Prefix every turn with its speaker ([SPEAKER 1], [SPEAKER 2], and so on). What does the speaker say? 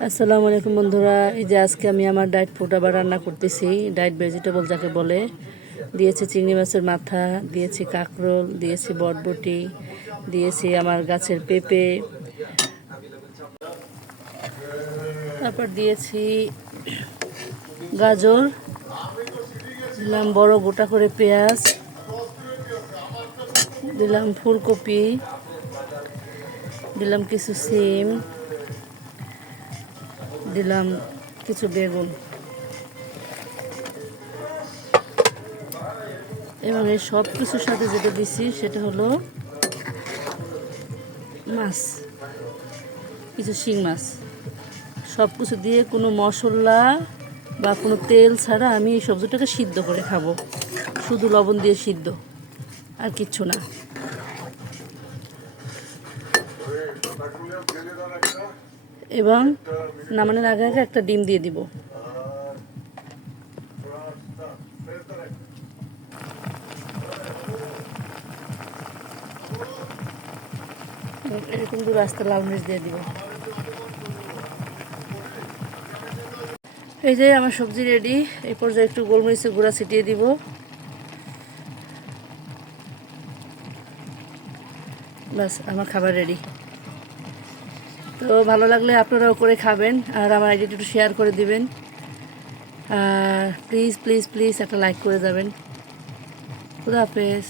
[SPEAKER 1] আসসালামু আলাইকুম বন্ধুরা, এই যে আজকে আমি আমার ডায়েট ফুড আবার রান্না করতেছি, ডায়েট ভেজিটেবল যাকে বলে, দিয়েছি চিংড়ি মাছের মাথা, দিয়েছি কাঁকরোল, দিয়েছি বটবটি, দিয়েছি আমার গাছের পেঁপে, তারপর দিয়েছি গাজর, দিলাম বড় গোটা করে পেঁয়াজ, দিলাম ফুলকপি, দিলাম কিছু সিম দিলাম কিছু বেগুন। এবং এই সব কিছুর সাথে যেটা দিছি, সেটা হলো মাছ, কিছু শিং মাছ। সব কিছু দিয়ে কোনো মশলা বা কোনো তেল ছাড়া আমি এই সবজিটাকে সিদ্ধ করে খাব। শুধু লবণ দিয়ে সিদ্ধ, আর কিচ্ছু না। এবং নামানোর আগে আগে একটা ডিম দিয়ে দিব। এরকম দু রাস্তা লাল মরিচ দিয়ে দিব। এই যে আমার সবজি রেডি, এই পর্যায়ে একটু গোলমরিচের গুঁড়া ছিটিয়ে দিব। বাস আমার খাবার রেডি। তো ভালো লাগলে আপনারাও করে খাবেন আর আমার আইডিটা একটু শেয়ার করে দিবেন। আর প্লিজ প্লিজ প্লিজ একটা লাইক করে যাবেন। খুদা হাফেজ।